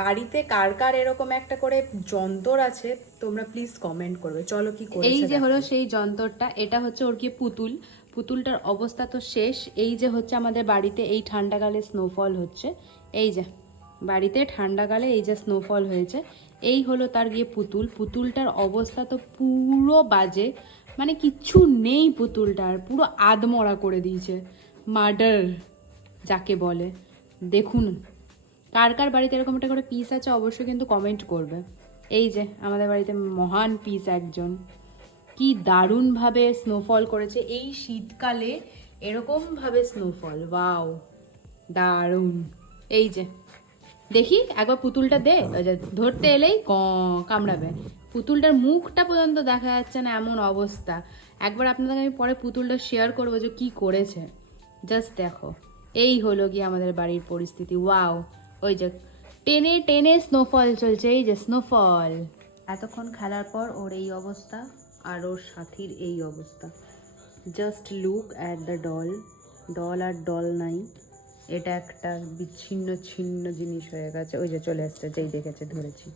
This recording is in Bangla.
বাড়িতে কার কার এরকম একটা করে যন্ত্র আছে তোমরা প্লিজ কমেন্ট করবে। চলো কি করেছে। এই যে হলো সেই যন্ত্রটা, এটা হচ্ছে ওর কি পুতুল। পুতুলটার অবস্থা তো শেষ। এই যে হচ্ছে আমাদের বাড়িতে এই ঠান্ডাকালে স্নোফল হচ্ছে, এই যে বাড়িতে ঠান্ডাকালে এই যে স্নোফল হয়েছে, এই হলো তার গিয়ে পুতুল। পুতুলটার অবস্থা তো পুরো বাজে, মানে কিচ্ছু নেই পুতুলটার, পুরো আধমরা করে দিয়েছে, মার্ডার যাকে বলে। দেখুন কার কার বাড়িতে এরকম একটা করে পিস আছে অবশ্যই কিন্তু কমেন্ট করবে। এই যে আমাদের বাড়িতে মহান পিস একজন, কি দারুণভাবে স্নোফল করেছে এই শীতকালে, এরকমভাবে স্নোফল, ওয়াও দারুণ। এই যে দেখি একবার পুতুলটা দে, ওই যে ধরতে এলেই কামড়াবে। পুতুলটার মুখটা পর্যন্ত দেখা যাচ্ছে না, এমন অবস্থা। একবার আপনাদের আমি পরে পুতুলটা শেয়ার করবো যে কি করেছে, জাস্ট দেখো। এই হলো গিয়ে আমাদের বাড়ির পরিস্থিতি, ওয়াও। ওই যে টেনে টেনে স্নোফল চলছে, এই যে স্নোফল। এতক্ষণ খেলার পর ওর এই অবস্থা, আর ওর সাথীর এই অবস্থা। Just look at the doll. Doll আর ডল নাই, এটা একটা বিচ্ছিন্ন ছিন্ন জিনিস হয়ে গেছে। ওই যে চলে আসছে, যেই দেখেছে ধরেছি।